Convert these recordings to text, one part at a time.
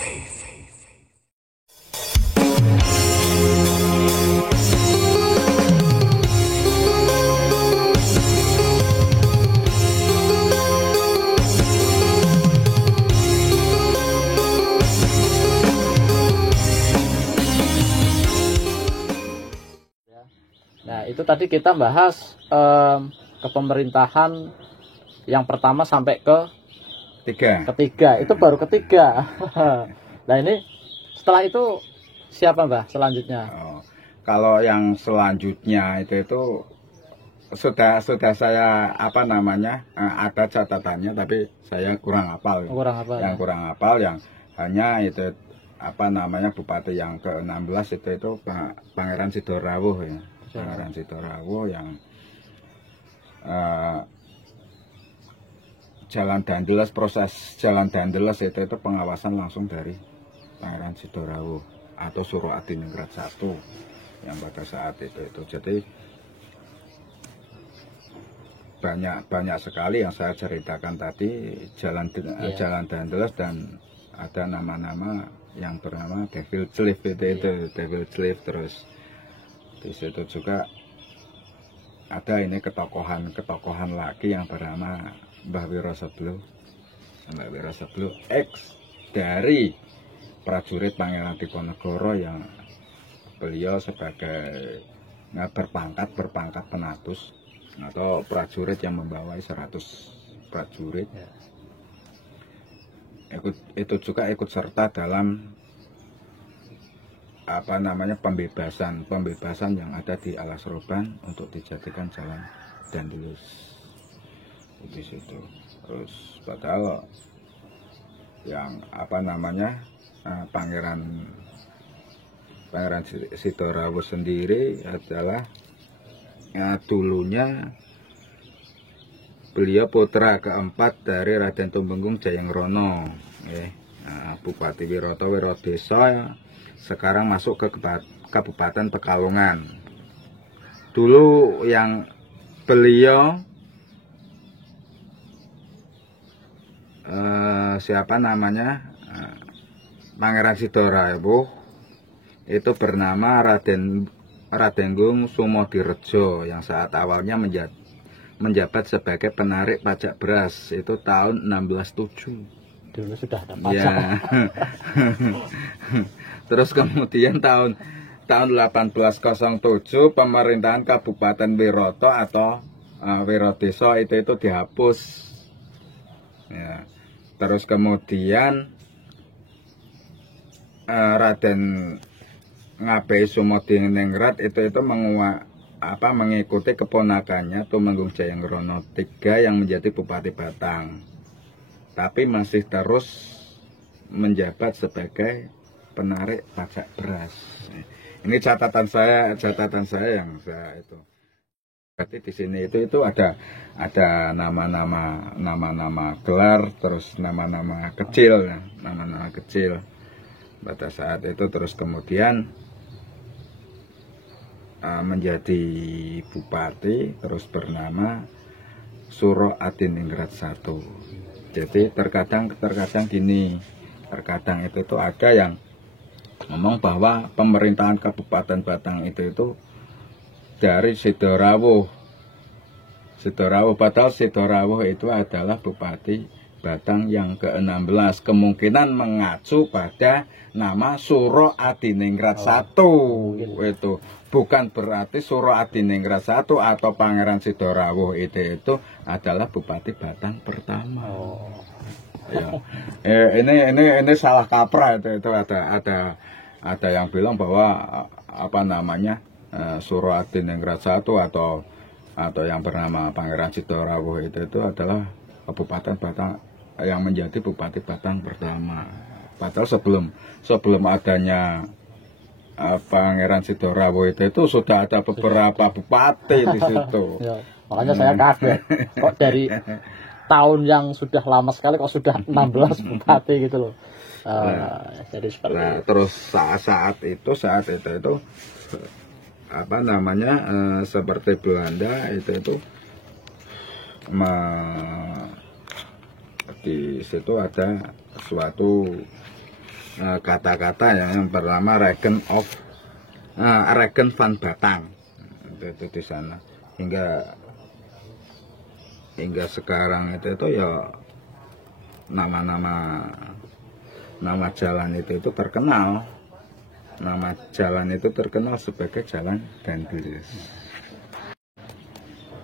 Nah, itu tadi kita bahas kepemerintahan yang pertama sampai ke ketiga. Itu baru ketiga. Nah, ini setelah itu siapa, Mbah, selanjutnya? Kalau yang selanjutnya itu sudah saya ada catatannya, tapi saya kurang hafal. Yang kurang hafal yang hanya itu Bupati yang ke-16 itu Pangeran Sidorawuh ya. Pangeran Sidorawuh yang proses Jalan Dandeles itu pengawasan langsung dari Pangeran Sidorawuh atau Suruh Adiningrat I yang pada saat itu. Jadi banyak sekali yang saya ceritakan tadi, Jalan Dandeles, dan ada nama-nama yang bernama Devil Cliff Devil Cliff. Terus di situ juga ada ini ketokohan lagi yang bernama Mbah Wiro Seblo X dari prajurit Pangeran Diponegoro yang beliau sebagai berpangkat penatus atau prajurit yang membawai 100 prajurit. Itu juga ikut serta dalam pembebasan yang ada di Alas Roban untuk dijadikan Jalan Dandeles di situ. Terus padahal yang Pangeran Sidorawuh sendiri adalah dulunya beliau putra keempat dari Raden Tumenggung Jayangrono, Bupati Wirodeso, sekarang masuk ke Kabupaten Pekalongan. Dulu yang beliau Pangeran Sidorawuh itu bernama Raden Gung Sumodirejo yang saat awalnya menjabat sebagai penarik pajak beras itu tahun 1607. Dulu sudah ada pajak. Ya. Terus kemudian tahun 1807 pemerintahan Kabupaten Wiroto atau Wirodeso itu dihapus. Ya. Terus kemudian Raden Ngabei Sumodiningrat itu mengikuti keponakannya Tumenggung Jayangrono III yang menjadi Bupati Batang, tapi masih terus menjabat sebagai penarik pajak beras. Ini catatan saya yang saya itu. Berarti di sini itu ada nama-nama gelar, terus nama-nama kecil pada saat itu. Terus kemudian menjadi bupati, terus bernama Suruh Adiningrat I. Jadi terkadang gini, terkadang itu ada yang ngomong bahwa pemerintahan Kabupaten Batang itu dari Sidorawuh, padahal Sidorawuh itu adalah Bupati Batang yang ke-16, kemungkinan mengacu pada nama Suruh Adiningrat I. Itu bukan berarti Suruh Adiningrat I atau Pangeran Sidorawuh itu adalah Bupati Batang pertama. Ya. Ini salah kaprah itu ada yang bilang bahwa Suruh Adiningrat I atau yang bernama Pangeran Sidorawuh itu adalah Kabupaten Batang yang menjadi Bupati Batang pertama. Padahal sebelum adanya Pangeran Sidorawuh itu sudah ada beberapa bupati di situ. Ya, makanya saya kaget kok dari tahun yang sudah lama sekali kok sudah 16 bupati gitu loh. Jadi seperti itu. Terus saat itu seperti Belanda itu di situ ada suatu kata-kata yang pertama Regen van Batang itu di sana hingga sekarang itu ya nama jalan itu terkenal, nama jalan itu terkenal sebagai Jalan Dendels.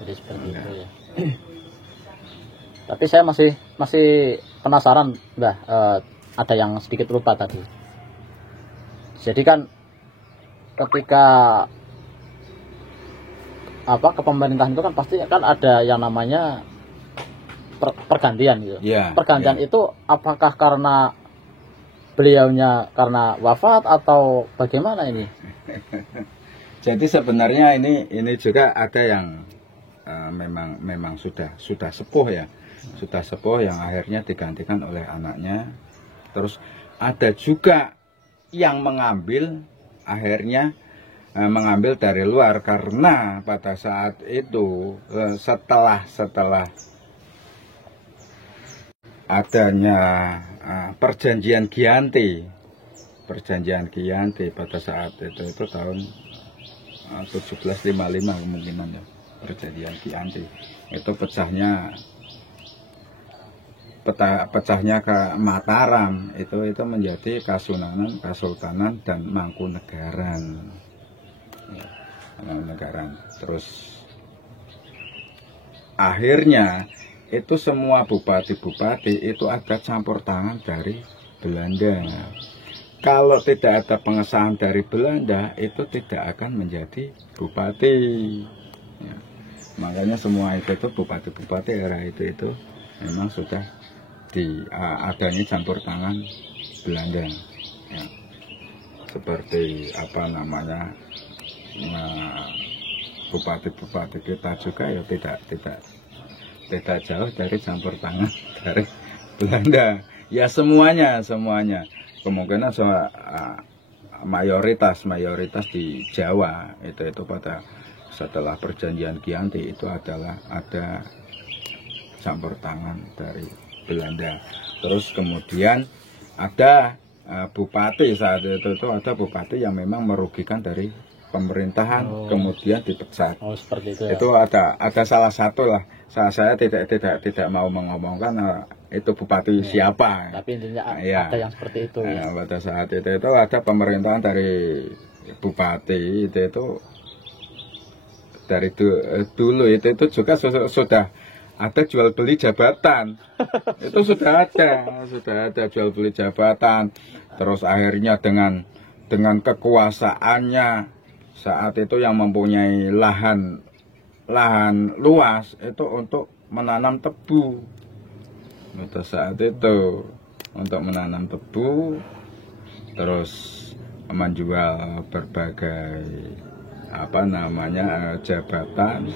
Jadi seperti itu ya. Tapi saya masih penasaran, Mbah. Ada yang sedikit lupa tadi. Jadi kan ketika kepemerintahan itu kan pasti kan ada yang namanya pergantian gitu. Pergantian itu apakah karena beliaunya karena wafat atau bagaimana ini? Jadi sebenarnya ini juga ada yang memang sudah sepuh ya, sudah sepuh yang akhirnya digantikan oleh anaknya. Terus ada juga yang akhirnya mengambil dari luar karena pada saat itu setelah adanya perjanjian Giyanti pada saat itu tahun 1755 kemungkinan ya, perjanjian Giyanti itu pecahnya ke Mataram itu menjadi Kasultanan dan Mangkunegaran. Terus akhirnya itu semua bupati-bupati itu ada campur tangan dari Belanda. Kalau tidak ada pengesahan dari Belanda itu tidak akan menjadi bupati. Ya. Makanya semua itu bupati-bupati era itu memang sudah adanya campur tangan Belanda. Ya. Seperti bupati-bupati kita juga ya tidak jauh dari campur tangan dari Belanda. Ya semuanya kemungkinan mayoritas di Jawa itu pada setelah perjanjian Giyanti itu adalah ada campur tangan dari Belanda. Terus kemudian ada bupati saat itu ada bupati yang memang merugikan dari pemerintahan, kemudian dipecat. Seperti itu ya. Itu ada salah satu lah. Saya tidak mau mengomongkan itu bupati siapa. Tapi intinya ada yang seperti itu. Ya. Pada saat itu ada pemerintahan dari bupati itu dari dulu itu juga sudah ada jual beli jabatan. Itu sudah ada jual beli jabatan. Terus akhirnya dengan kekuasaannya saat itu yang mempunyai lahan luas itu untuk menanam tebu. Pada saat itu untuk menanam tebu, terus menjual berbagai jabatan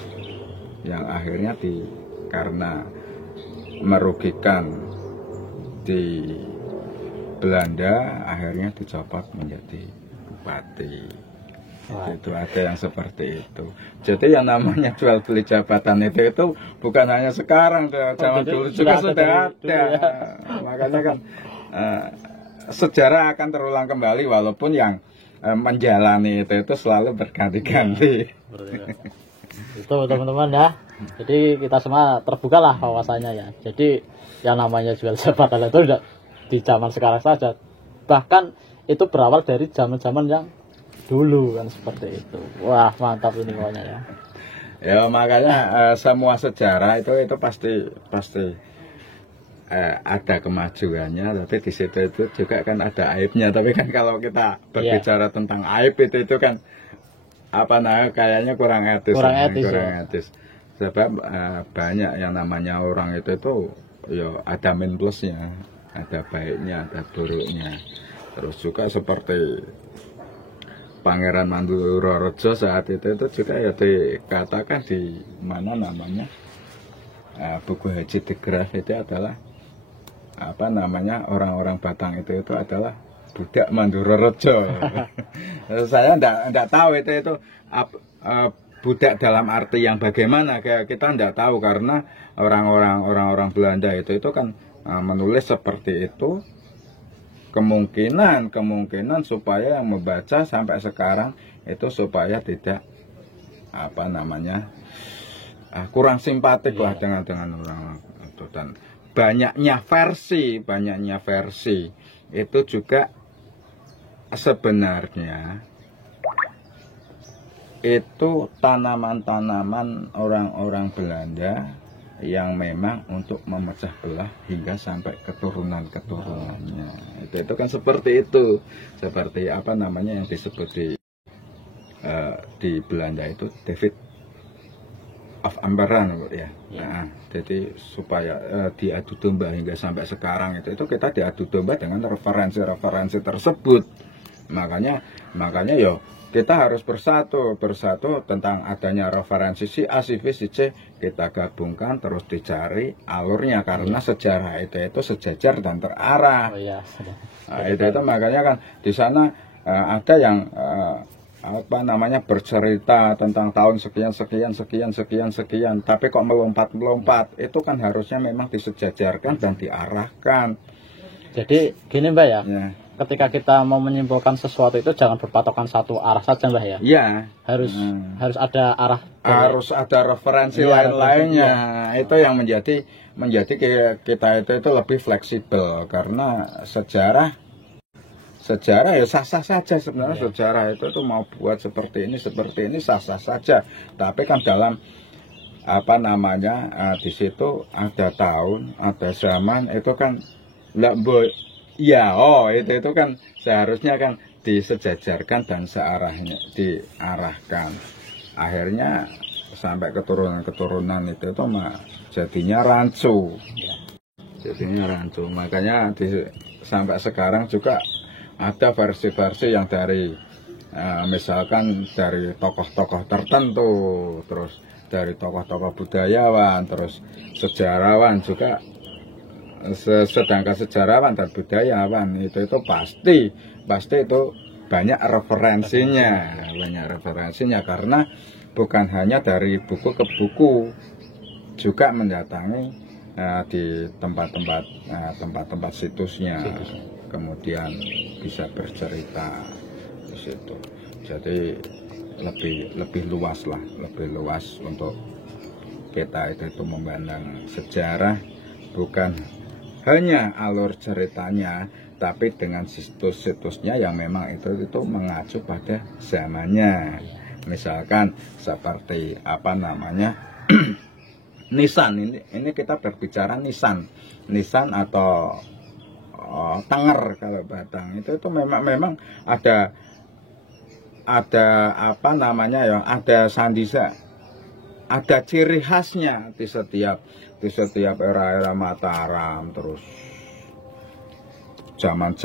yang akhirnya karena merugikan di Belanda akhirnya dicopot menjadi bupati. Itu ada yang seperti itu. Jadi yang namanya jual beli jabatan itu bukan hanya sekarang, zaman dulu juga sudah ada. Makanya kan sejarah akan terulang kembali walaupun yang menjalani itu selalu berganti-ganti. Itu teman-teman ya. Jadi kita semua terbuka lah wawasannya ya. Jadi yang namanya jual jabatan itu tidak di zaman sekarang saja. Bahkan itu berawal dari zaman-zaman yang dulu kan seperti itu. Wah, mantap ini pokoknya ya. Ya makanya semua sejarah itu pasti ada kemajuannya, tapi di situ itu juga kan ada aibnya. Tapi kan kalau kita berbicara tentang aib itu kan kayaknya kurang etis. Sebab banyak yang namanya orang itu ya ada min plusnya, ada baiknya, ada buruknya. Terus juga seperti Pangeran Mandurareja saat itu juga ya dikatakan di mana namanya buku Haji de Graaf itu adalah orang-orang Batang itu adalah budak Mandurareja. Saya enggak tahu itu budak dalam arti yang bagaimana, kita enggak tahu karena orang-orang Belanda itu kan menulis seperti itu kemungkinan supaya yang membaca sampai sekarang itu supaya tidak apa namanya kurang simpatik lah dengan orang itu. Dan banyaknya versi itu juga sebenarnya itu tanaman-tanaman orang-orang Belanda yang memang untuk memecah belah hingga sampai keturunan-keturunannya. Itu kan seperti itu. Seperti apa namanya yang disebut di Belanda itu David of Ambaran ya. Nah, jadi supaya diadu domba hingga sampai sekarang itu kita diadu domba dengan referensi-referensi tersebut. Makanya yo kita harus bersatu tentang adanya referensi si A, si B, si C, kita gabungkan terus dicari alurnya karena sejarah itu sejajar dan terarah. Oh iya. Nah, itu makanya kan di sana ada yang apa namanya bercerita tentang tahun sekian, tapi kok melompat itu kan harusnya memang disejajarkan dan diarahkan. Jadi gini Mbak ya. Ketika kita mau menyimpulkan sesuatu itu jangan berpatokan satu arah saja Mbak ya. Iya. Harus ada arah. Harus ada referensi lain-lainnya. Itu yang menjadi kita itu lebih fleksibel karena sejarah ya sah-sah saja sebenarnya. Sejarah itu tuh mau buat seperti ini sah-sah saja. Tapi kan dalam apa namanya di situ ada tahun, ada zaman itu kan itu kan seharusnya kan disejajarkan dan diarahkan. Akhirnya sampai keturunan itu jadinya rancu. Makanya sampai sekarang juga ada versi-versi yang dari misalkan dari tokoh-tokoh tertentu, terus dari tokoh-tokoh budayawan, terus sejarawan juga. Sedangkan sejarawan dan budayawan itu pasti itu banyak referensinya karena bukan hanya dari buku ke buku, juga mendatangi di tempat-tempat situsnya, kemudian bisa bercerita di situ. Jadi lebih luas untuk kita itu memandang sejarah bukan hanya alur ceritanya, tapi dengan situs-situsnya yang memang itu mengacu pada zamannya. Misalkan seperti apa namanya nisan, ini kita berbicara nisan atau tenger kalau Batang itu memang ada apa namanya ya, ada sandisa, ada ciri khasnya di setiap era Mataram, terus zaman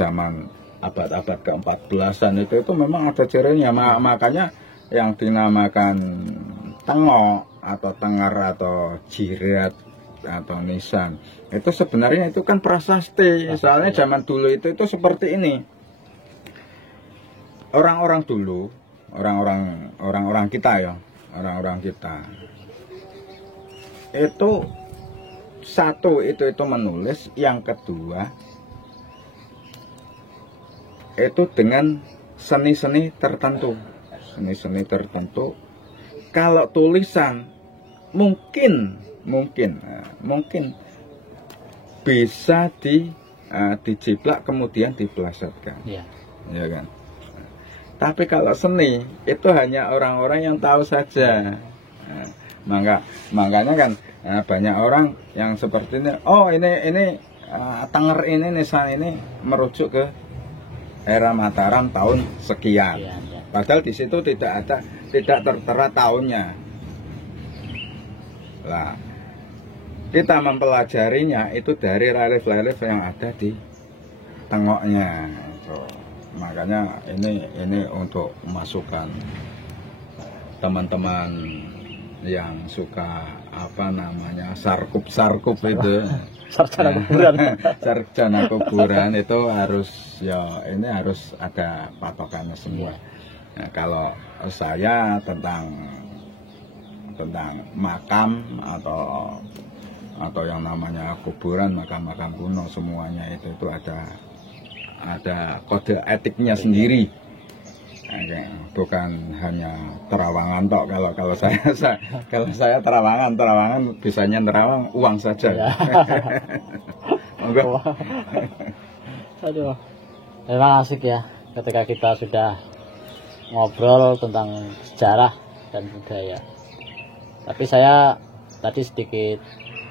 abad-abad ke-14an itu memang ada cirinya. Makanya yang dinamakan tengok atau tengar atau jirat atau nisan itu sebenarnya itu kan prasasti. Soalnya zaman dulu itu seperti ini. Orang-orang dulu, orang-orang kita ya, orang-orang kita itu satu itu menulis, yang kedua itu dengan seni-seni tertentu. Kalau tulisan mungkin bisa dijiplak kemudian dipelesetkan, ya kan. Tapi kalau seni itu hanya orang-orang yang tahu saja. Makanya kan banyak orang yang seperti ini. Oh ini tenger ini nisan ini merujuk ke era Mataram tahun sekian. Padahal di situ tidak tertera tahunnya. Lah, kita mempelajarinya itu dari relief-relief yang ada di tengoknya. Makanya ini untuk masukan teman-teman yang suka apa namanya sarkup itu sarjana kuburan itu harus ada patokannya semua. Nah, kalau saya tentang makam atau yang namanya kuburan, makam kuno, semuanya itu ada kode etiknya sendiri. Oke, bukan hanya terawangan tok. Kalau saya terawangan bisanya nerawang uang saja. Ya. Enggak. Aduh, memang asik ya ketika kita sudah ngobrol tentang sejarah dan budaya. Tapi saya tadi sedikit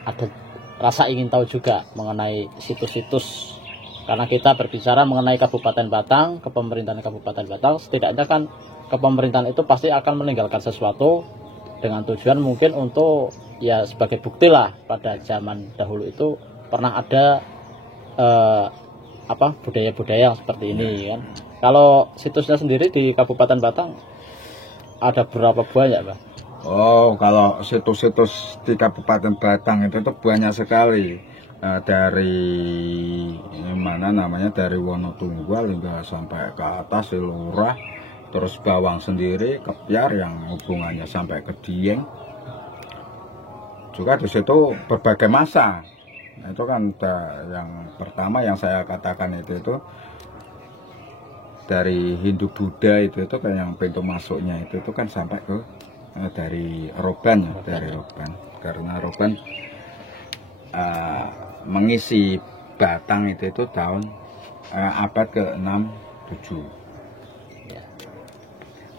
ada rasa ingin tahu juga mengenai situs-situs. Karena kita berbicara mengenai Kabupaten Batang, kepemerintahan Kabupaten Batang, setidaknya kan kepemerintahan itu pasti akan meninggalkan sesuatu dengan tujuan mungkin untuk ya sebagai bukti lah pada zaman dahulu itu pernah ada budaya-budaya yang seperti ini kan. Kalau situsnya sendiri di Kabupaten Batang ada berapa banyak, Pak? Oh, kalau situs-situs di Kabupaten Batang itu banyak sekali. Dari dari Wonotunggal hingga sampai ke atas Lurah, terus Bawang sendiri, Kepiar yang hubungannya sampai ke Dieng. Juga di situ berbagai masa. Itu kan yang pertama yang saya katakan itu dari Hindu Buddha itu kan yang pintu masuknya itu kan sampai ke dari Roban ya, dari Roban. Karena Roban mengisi Batang itu tahun abad ke-6 7. Ya.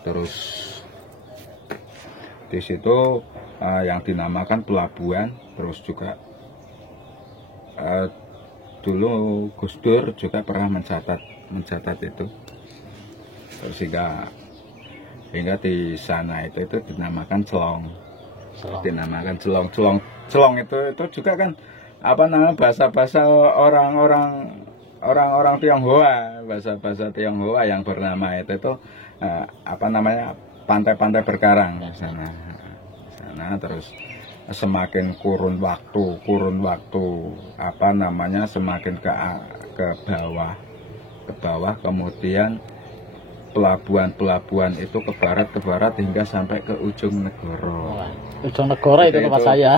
Terus di situ yang dinamakan pelabuhan, terus juga dulu Gus Dur juga pernah mencatat itu. Terus hingga di sana itu dinamakan Celong. Dinamakan Celong itu juga kan bahasa-bahasa orang-orang Tionghoa, bahasa-bahasa Tionghoa yang bernama itu pantai-pantai berkarang di sana. Terus semakin kurun waktu semakin ke bawah kemudian pelabuhan itu ke barat hingga sampai ke Ujung Negoro. Ujung Negoro itu tempat saya.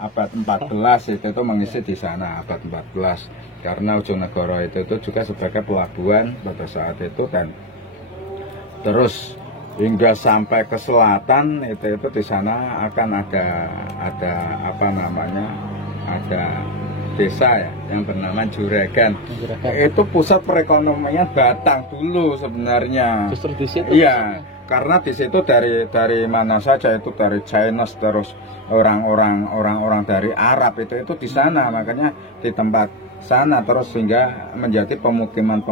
Abad 14 itu mengisi di sana, abad 14. Karena Ujung Negoro itu juga sebagai pelabuhan pada saat itu, dan terus hingga sampai ke selatan itu di sana akan ada desa ya yang bernama Juragan. Itu pusat perekonomian Batang dulu sebenarnya. Justru di situ. Iya, karena di situ dari mana saja itu dari China, terus orang-orang dari Arab itu di sana, makanya di tempat sana terus hingga menjadi pemukiman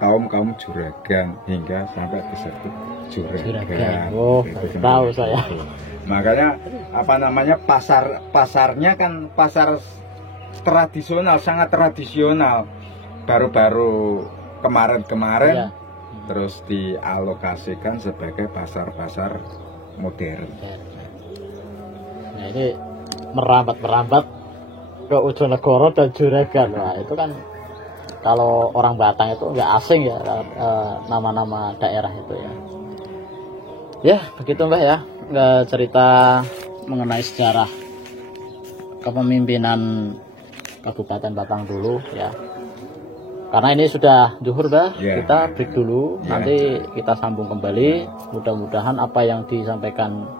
kaum Juragan hingga sampai ke situ Juragan. Oh, tahu saya. Makanya pasarnya kan pasar tradisional, sangat tradisional. Baru-baru kemarin terus dialokasikan sebagai pasar-pasar modern. Nah, ini merambat ke Ujung Negoro dan Juragan. Nah, itu kan kalau orang Batang itu nggak asing ya nama-nama daerah itu ya. Ya, begitu Mbah ya. Cerita mengenai sejarah kepemimpinan Kabupaten Batang dulu ya. Karena ini sudah zuhur Mbah, kita break dulu. Nanti kita sambung kembali. Mudah-mudahan apa yang disampaikan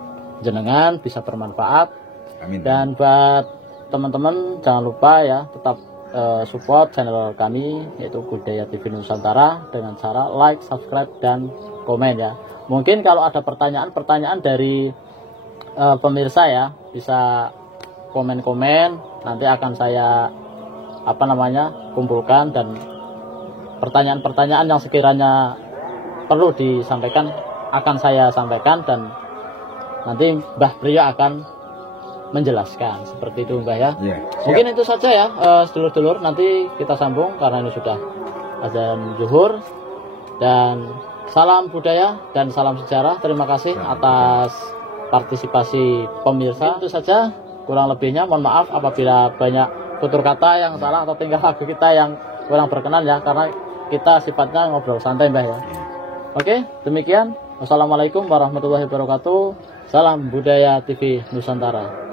jenengan bisa bermanfaat. Amin. Dan buat teman-teman jangan lupa ya tetap support channel kami yaitu Budaya TV Nusantara dengan cara like, subscribe, dan komen ya. Mungkin kalau ada pertanyaan dari pemirsa ya bisa komen-komen, nanti akan saya kumpulkan, dan pertanyaan-pertanyaan yang sekiranya perlu disampaikan akan saya sampaikan, dan nanti Mbah Priyo akan menjelaskan seperti itu Mbah ya. Mungkin itu saja ya sedulur-sedulur, nanti kita sambung karena ini sudah azan zuhur. Dan salam budaya dan salam sejarah. Terima kasih atas partisipasi pemirsa. Itu saja, kurang lebihnya mohon maaf apabila banyak tutur kata yang salah atau tingkah laku kita yang kurang berkenan ya, karena kita sifatnya ngobrol santai Mbah ya. Oke, demikian. Wassalamualaikum warahmatullahi wabarakatuh. Salam Budaya TV Nusantara.